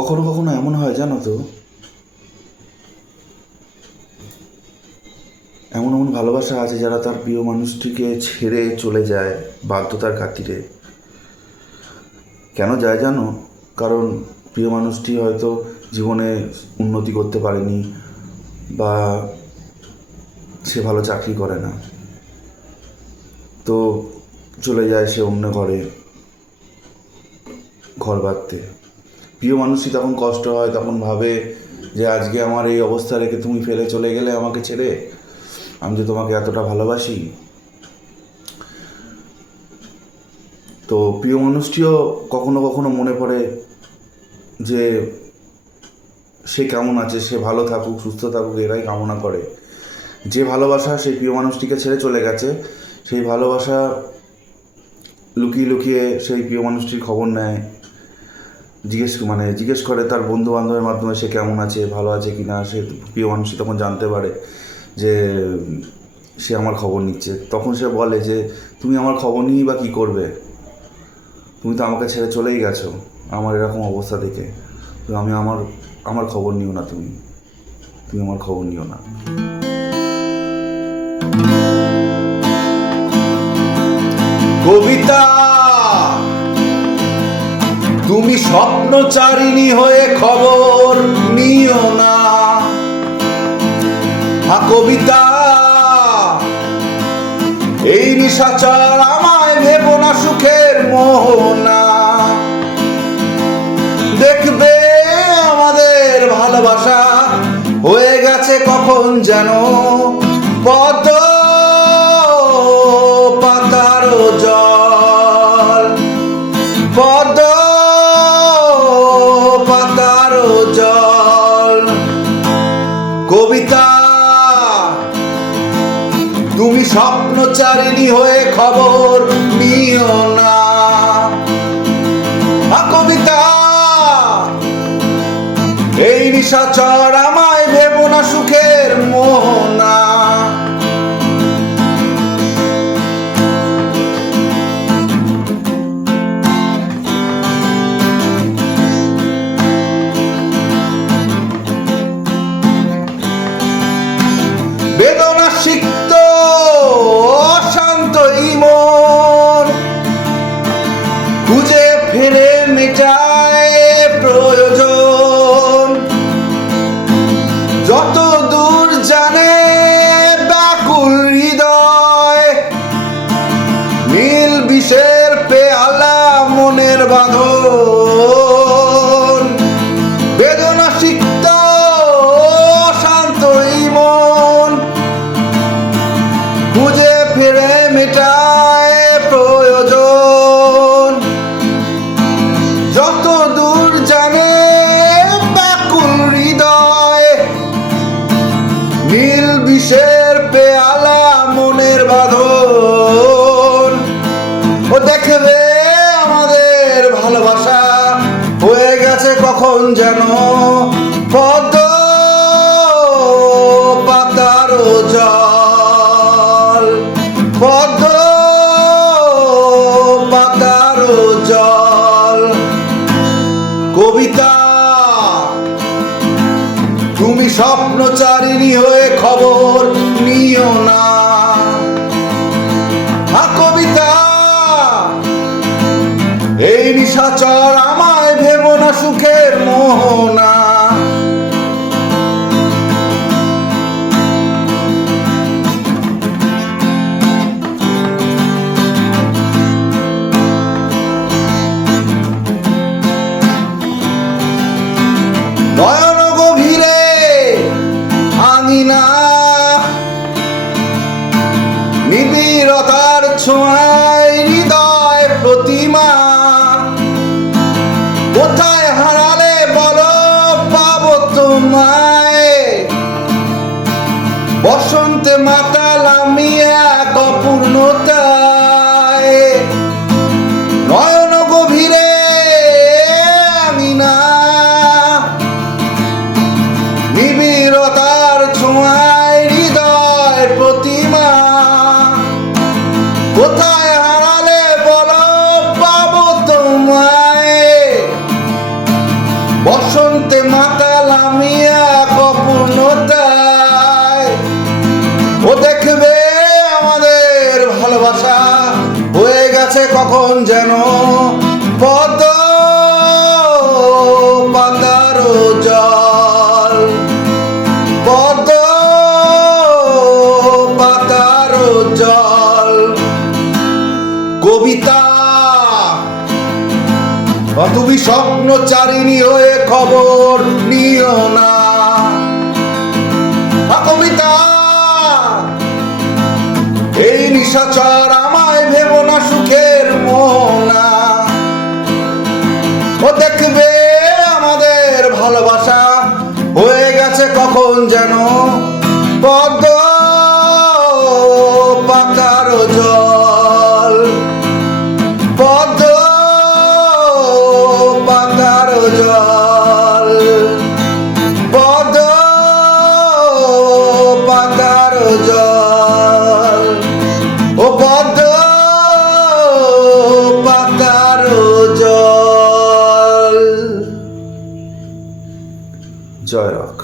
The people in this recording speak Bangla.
কখনো কখনো এমন হয় জানো তো, এমন এমন ভালোবাসা আছে যারা তার প্রিয় মানুষটিকে ছেড়ে চলে যায় বাধ্যতার খাতিরে। কেন যায় জানো? কারণ প্রিয় মানুষটি হয়তো জীবনে উন্নতি করতে পারেনি, বা সে ভালো চাকরি করে না, তো চলে যায় সে অন্য ঘরে ঘর বাঁধতে। প্রিয় মানুষটি তখন কষ্ট হয়, তখন ভাবে যে আজকে আমার এই অবস্থা রেখে তুমি ফেলে চলে গেলে আমাকে ছেড়ে, আমি যে তোমাকে এতটা ভালোবাসি। তো প্রিয় মানুষটিও কখনো কখনো মনে পড়ে যে সে কেমন আছে, সে ভালো থাকুক, সুস্থ থাকুক, এরাই কামনা করে। যে ভালোবাসা সেই প্রিয় মানুষটিকে ছেড়ে চলে গেছে, সেই ভালোবাসা লুকিয়ে লুকিয়ে সেই প্রিয় মানুষটির খবর নেয়, জিজ্ঞেস করে তার বন্ধু বান্ধবের মাধ্যমে সে কেমন আছে, ভালো আছে কি না। সে প্রিয় মানুষটি তখন জানতে পারে যে সে আমার খবর নিচ্ছে। তখন সে বলে যে তুমি আমার খবর নিয়েই বা কী করবে, তুমি তো আমাকে ছেড়ে চলেই গেছো আমার এরকম অবস্থা দেখে। তো আমি আমার খবর নিও না, তুমি আমার খবর নিও না। কবিতা, তুমি স্বপ্নচারিণী হয়ে খবর নিও না। কবিতা, এই নিশাচর আমায় ভেবো না সুখের মোহনা। দেখবে আমাদের ভালোবাসা হয়ে গেছে কখন যেন পদ্ম পাতার জল, পদ্ম পাতার জল। কবিতা, তুমি স্বপ্নচারিণী হয়ে খবর নিও না। কবিতা, এই নিশাচর আমায় ভেবো না সুখের মোহনা। বেদনা সিক্ত অশান্ত এই মন খুঁজে ফিরে মেটায় প্রয়োজন। যত দূর জানে ব্যাকুল হৃদয়, নীল বিষের পেয়ালা মনের বাঁধন। বেদনা সিক্ত অশান্ত এই মন খুঁজে ফিরে মেটায় প্রয়োজন। যত দূর জানে ব্যাকুল হৃদয়, নীল বিষের পেয়ালা মনের বাঁধন। ও দেখবে আমাদের ভালোবাসা হয়ে গেছে কখন যেন পদ্ম পাতার জল, পদ্ম পাতার জল। কবিতা, তুমি স্বপ্নচারিণী হয়ে খবর নিও না। কবিতা, এই নিশাচর আমায় ভেবো না সুখের মোহনা। নয়ন গভীরে আঙিনা, নিবিড়তার ছোঁয়ায় হৃদয় প্রতিমা। কোথায় হারালে বলো পাবো তোমায়, বসন্তে মাতাল আমি এক অপূর্ণতায়। নয়ন গভীরে আঙিনা, বসন্তে মাতাল আমি এক অপূর্ণতায়। ও দেখবে আমাদের ভালোবাসা হয়ে গেছে কখন যেন পদ্ম পাতার জল, পদ্ম পাতার জল। কবিতা তুমি স্বপ্নচারিণী হয়ে খবর নিও না। কবিতা এই নিশাচর আমায় ভেবো না সুখের মোহনা। ও দেখবে আমাদের ভালোবাসা হয়ে গেছে কখন যেন পদ্ম পাতার জল, পদ্ম পাতার জল, পদ্ম পাতার জল, ও পদ্ম পাতার জল। জয় রাখ।